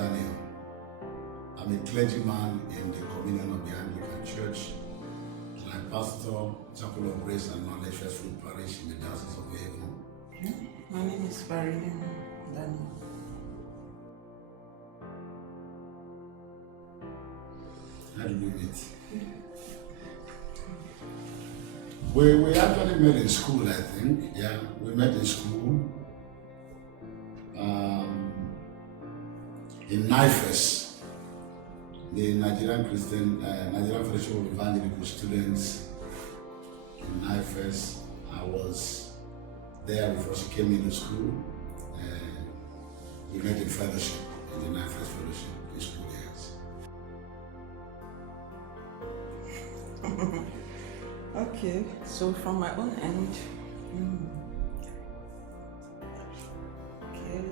Daniel. I'm a clergyman in the Communion of the Anglican Church, and I pastor Chapel of Grace and Knowledge First Fruit Parish in the Diocese of Avon. My name is Daniel. How do we meet? We actually met in school, I think. Yeah, we met in school. In NIFES, the Nigerian Federation of Evangelical Students. In NIFES, I was there before she came into school. We met in fellowship, in the NIFES fellowship in school years. Okay, so from my own end,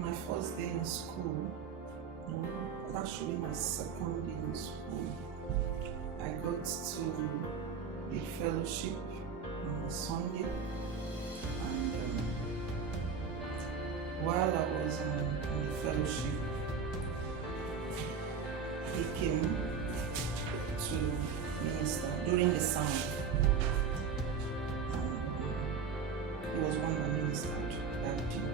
my first day in school, actually my second day in school, I got to the fellowship on a Sunday, and while I was in the fellowship, he came to minister during the sermon. He was one that ministered that day.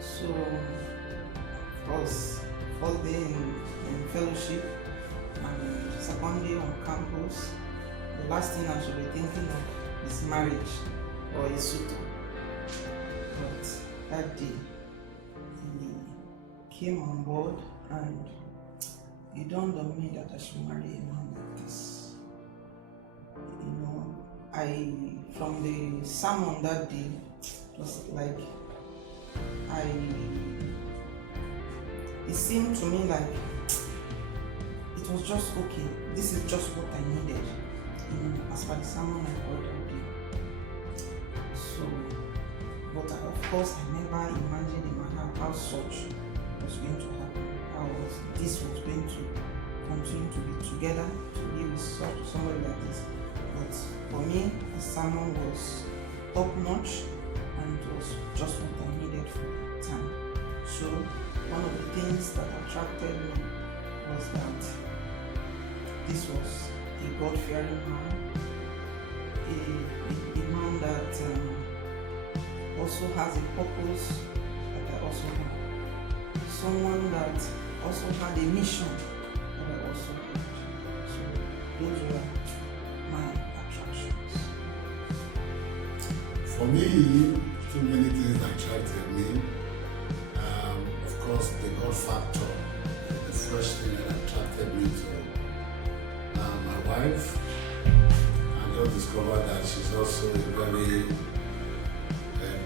So, of course, first day in fellowship and second day on campus, the last thing I should be thinking of is marriage or a suitor. But that day, he came on board and it dawned on me that I should marry a man like this. From the sermon that day, it was like, it seemed to me like it was just okay. This is just what I needed, as per the sermon I heard that day. So, but of course, I never imagined in my heart how such was going to happen. This was going to continue to be together, to be with somebody like this. But for me, the sermon was top notch and it was just what I needed for the time. So one of the things that attracted me was that this was a God-fearing man, a man that also has a purpose that I also have, someone that also had a mission that I also had. So those were my attractions. For me, too many things attracted me. Of course, the God factor, the first thing that attracted me to my wife. I just discovered that she's also a very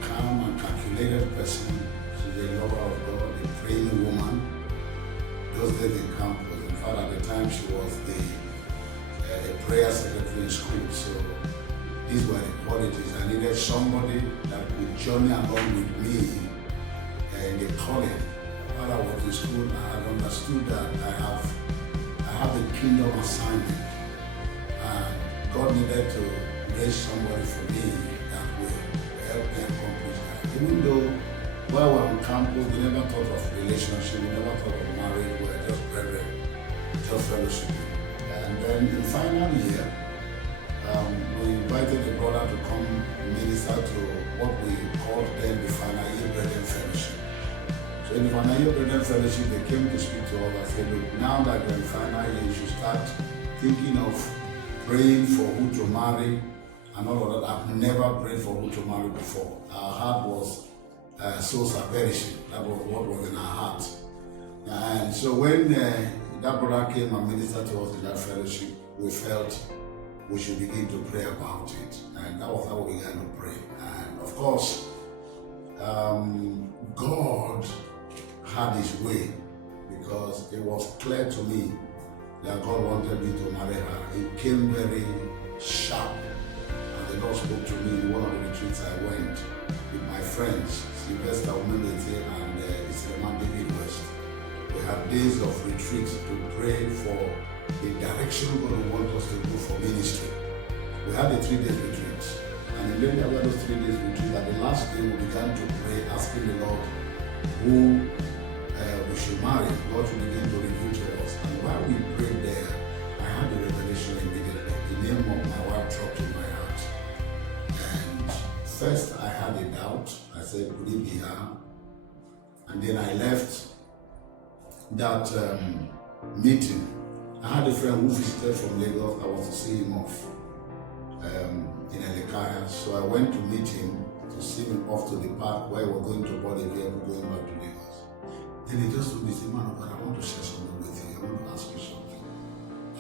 calm and calculated person. She's a lover of God, a praying woman. Those days in campus, in fact, at the time she was a prayer secretary in school. So these were the qualities. I needed somebody that would journey along with me in the calling. While I was in school, I had understood that I have a kingdom assignment, and God needed to raise somebody for me that will help me accomplish that. Even though while we were on campus, we never thought of relationship, we never thought of marriage, we were just brethren, just fellowship. And then in final year, we invited the brother to come minister to what we called then the final year brethren fellowship. So in the final year brethren fellowship, they came to speak to us and said, look, now that you're in final year, you should start thinking of praying for who to marry and all of that. I've never prayed for who to marry before. Our heart was souls are perishing. That was what was in our heart. And so when that brother came and ministered to us in that fellowship, we felt we should begin to pray about it. And that was how we began to pray. And of course, God had his way, because it was clear to me that God wanted me to marry her. It came very sharp. And the Lord spoke to me in one of the retreats I went with my friends, Sylvester Umendete and Isleman David West. We had days of retreat to pray for the direction God wants us to go for ministry. We had a 3-day retreat, and immediately after those 3 days retreat, at the last day we began to pray, asking the Lord who we should marry. said, could it be her? And then I left that meeting. I had a friend who visited from Lagos. I was to see him off in Elekaya. So I went to meet him to see him off to the park where we were going to board a vehicle going back to Lagos. Then he just told me, man, but I want to share something with you. I want to ask you something.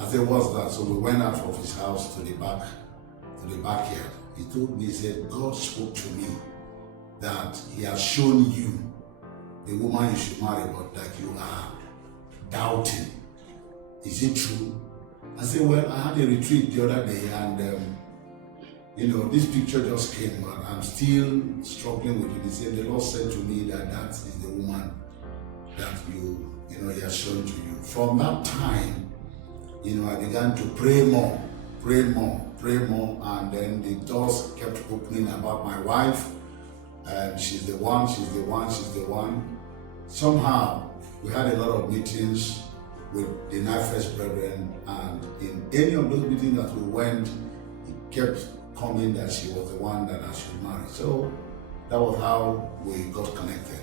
I said, what's that? So we went out of his house to the backyard. He told me, he said, God spoke to me that he has shown you the woman you should marry, but that you are doubting. Is it true? I said, well, I had a retreat the other day and this picture just came, but I'm still struggling with it. He said, the Lord said to me that that is the woman that he has shown to you. From that time, I began to pray more, and then the doors kept opening about my wife. She's the one. Somehow, we had a lot of meetings with the First Brethren, and in any of those meetings that we went, it kept coming that she was the one that I should marry. So that was how we got connected.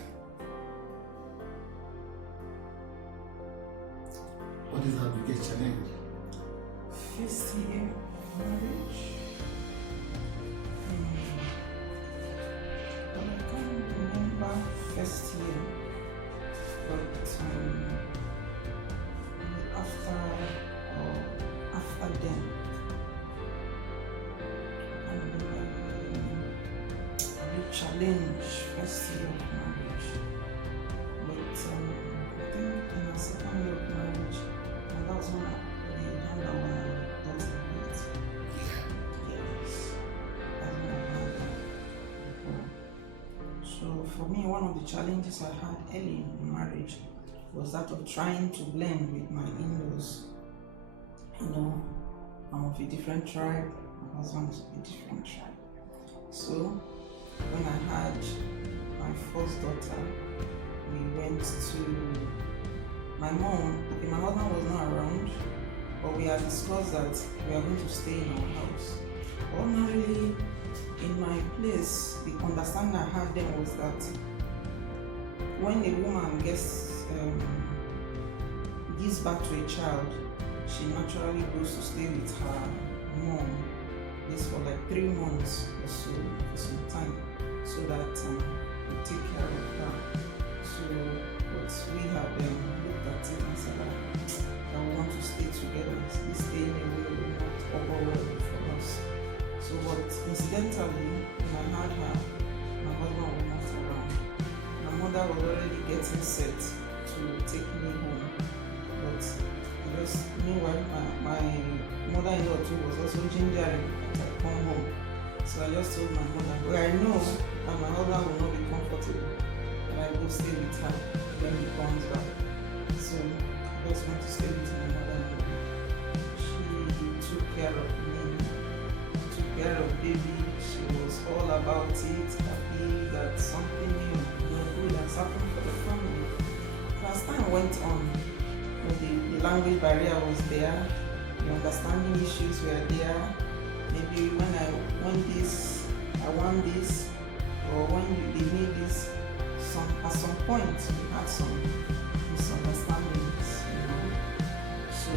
What is that we get challenged? First year marriage. Well, I can't remember first year, but after then, I remember a big challenge first year of marriage. But I think in our second year of marriage, and that was when we had our daughter. Yes, that's when I had that. So for me, one of the challenges I had early in marriage was that of trying to blend with my in-laws. I'm of a different tribe, my husband is of a different tribe. So when I had my first daughter, we went to my mom. Okay, my husband was not around, but we had discussed that we are going to stay in our house. Ordinarily, in my place, the understanding I had then was that when a woman gives birth to a child, she naturally goes to stay with her mom, this for like 3 months or so, for some time, so that we take care of her. So, but we have looked at it and said that we want to stay together. This staying away will not overwhelm for us. So, but incidentally, when I had her, my husband was not around. My mother was already getting set to take me home, but just meanwhile, my mother-in-law too was also gingering that I come home. So I just told my mother, well, I know that my husband will not be comfortable, and I will stay with her when he comes back. So I just want to stay with my mother-in-law. She took care of me, took care of baby. She was all about it, happy that something new, good has happened for the family. As time went on, the language barrier was there, the understanding issues were there. Maybe when I want this, or when you give me this, at some point we had some misunderstandings, So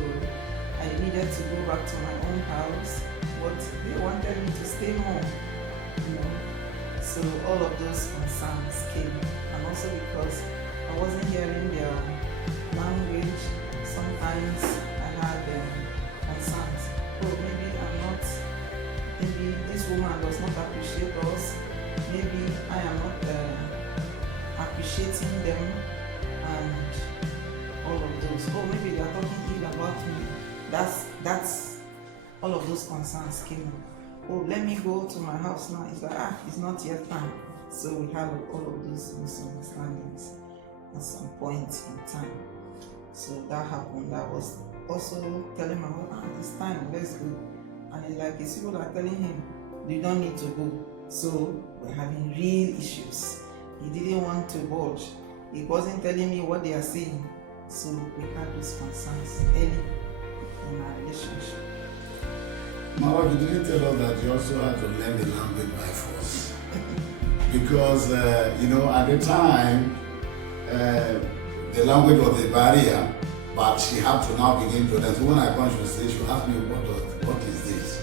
I needed to go back to my own house, but they wanted me to stay more, So all of those concerns came, and also because I wasn't hearing their language. Sometimes I had concerns. Oh, maybe this woman does not appreciate us. Maybe I am not appreciating them, and all of those. Oh, maybe they are talking ill about me. That's all of those concerns came up. Oh, let me go to my house now. It's like, it's not yet time. So we had all of those misunderstandings at some point in time. So that happened. I was also telling my husband, this time, let's go. And it's like his people are telling him, you don't need to go. So we're having real issues. He didn't want to budge. He wasn't telling me what they are saying. So we had those concerns early in our relationship. Mama, you didn't tell us that you also had to learn the language by force. because at the time the language was a barrier, but she had to now begin to learn. So when I come, she would say, she would ask me, what is this?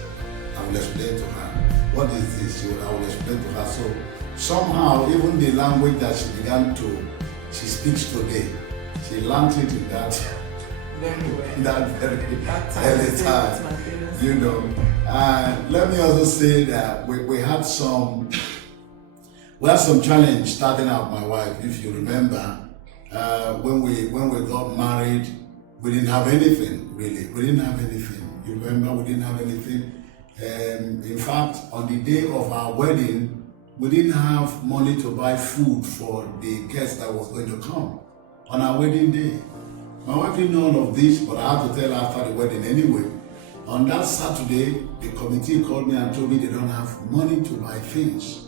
I will explain to her. What is this? I will explain to her. So somehow, even the language that she speaks today, she learned it in that Very well. that very That early time. my parents. Let me also say that we had some challenge starting out. My wife, if you remember, when we got married, we didn't have anything really. We didn't have anything. You remember, we didn't have anything. In fact, on the day of our wedding, we didn't have money to buy food for the guest that was going to come on our wedding day. My wife didn't know all of this, but I had to tell her after the wedding anyway. On that Saturday, the committee called me and told me they don't have money to buy things.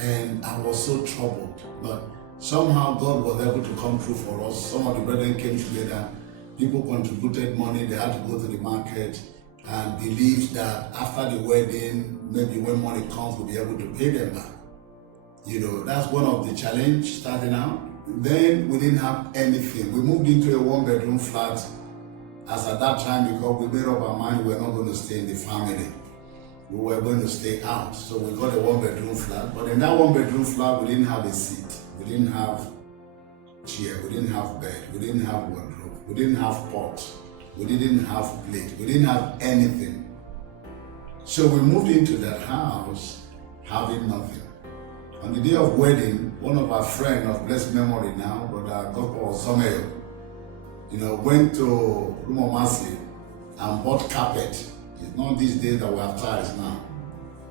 And I was so troubled. But somehow God was able to come through for us. Some of the brethren came together. People contributed money. They had to go to the market and believed that after the wedding, maybe when money comes, we'll be able to pay them back. That's one of the challenges starting out. Then we didn't have anything. We moved into a one-bedroom flat as at that time because we made up our mind we were not going to stay in the family. We were going to stay out. So we got a one-bedroom flat. But in that one-bedroom flat, we didn't have a seat. We didn't have chair. We didn't have bed. We didn't have wardrobe. We didn't have pot. We didn't have plate. We didn't have anything. So we moved into that house having nothing. On the day of wedding, one of our friends of blessed memory now, Brother Dr. Zomeo, went to Rumomasi and bought carpet. It's not these days that we have tiles now.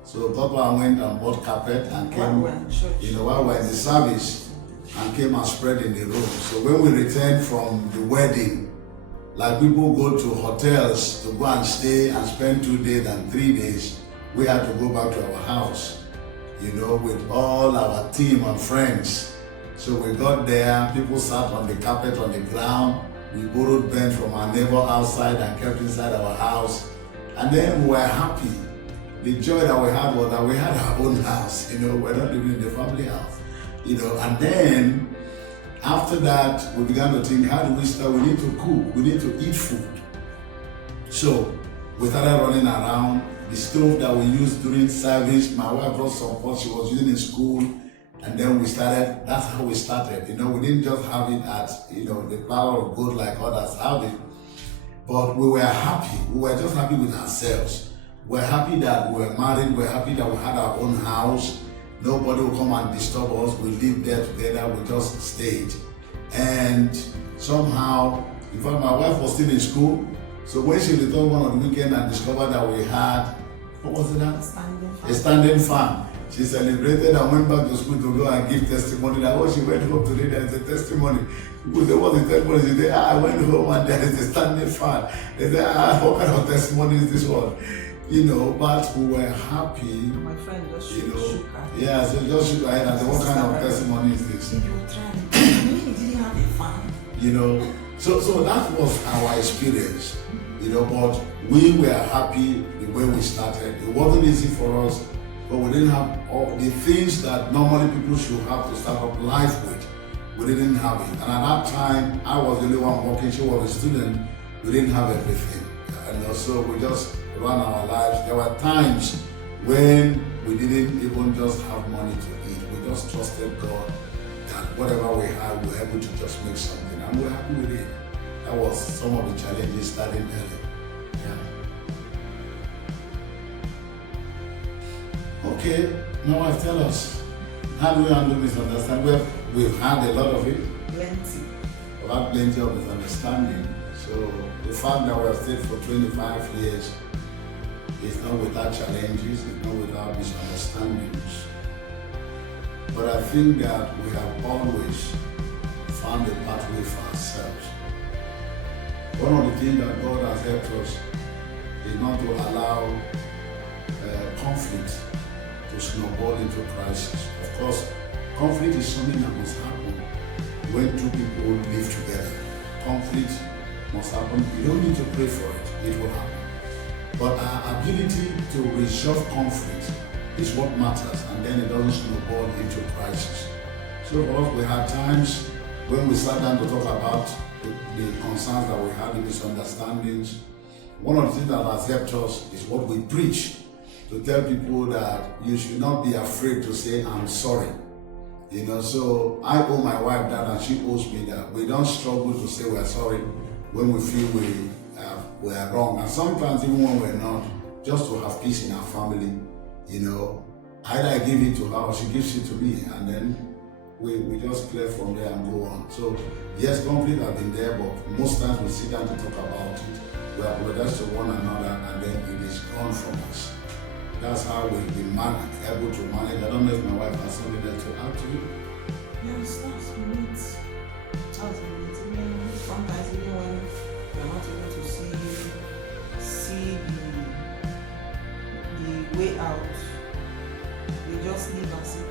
So Papa went and bought carpet and came, while we were in the service, and came and spread in the room. So when we returned from the wedding, like people go to hotels to go and stay and spend 2 days and 3 days, we had to go back to our house, with all our team and friends. So we got there, people sat on the carpet on the ground. We borrowed bench from our neighbor outside and kept inside our house. And then we were happy. The joy that we had was that we had our own house, we're not living in the family house, and then after that, we began to think, how do we start? We need to cook, we need to eat food. So we started running around. The stove that we used during service, my wife brought some pot she was using in school, and then that's how we started. We didn't just have it at, the power of God like others have it, but we were happy. We were just happy with ourselves. We're happy that we were married. We're happy that we had our own house. Nobody will come and disturb us. We lived there together. We just stayed. And somehow, in fact, my wife was still in school. So when she returned one on the weekend and discovered that we had, what was it? A standing fan. She celebrated and went back to school to go and give testimony. That she went home today, there is a testimony. People say, what's the testimony? She said, I went home and there is a standing fan. They said, what kind of testimony is this one? But we were happy. My friend just shook her. Yeah, so just shook her head and said, what kind of testimony is this? You didn't have a fan. So that was our experience. But we were happy the way we started. It wasn't easy for us, but we didn't have all the things that normally people should have to start up life with. We didn't have it. And at that time, I was the only one working. She was a student. We didn't have everything. And so we just ran our lives. There were times when we didn't even just have money to eat. We just trusted God that whatever we had, we were able to just make something. And we're happy with it. That was some of the challenges starting early. Yeah. Okay, now tell us, how do we handle misunderstanding? We've had a lot of it. Plenty. We've had plenty of misunderstanding. So the fact that we have stayed for 25 years is not without challenges, it's not without misunderstandings. But I think that we have always found a pathway for ourselves. One of the things that God has helped us is not to allow conflict to snowball into crisis. Of course, conflict is something that must happen when two people live together. Conflict must happen. You don't need to pray for it, it will happen. But our ability to resolve conflict is what matters, and then it doesn't snowball into crisis. So for us, we had times when we sat down to talk about the concerns that we had, the misunderstandings. One of the things that has helped us is what we preach, to tell people that you should not be afraid to say, I'm sorry. So I owe my wife that and she owes me that. We don't struggle to say we're sorry when we feel we are wrong. And sometimes even when we're not, just to have peace in our family, either I give it to her or she gives it to me, and then we just clear from there and go on. So yes, conflict has been there, but most times we sit down to talk about it. We apologize to one another, and then it is gone from us. That's how we've been able to manage. I don't know if my wife has something else to add to you. Yes, that's neat. That's neat. Sometimes even when you're not able to see the way out, you just leave as it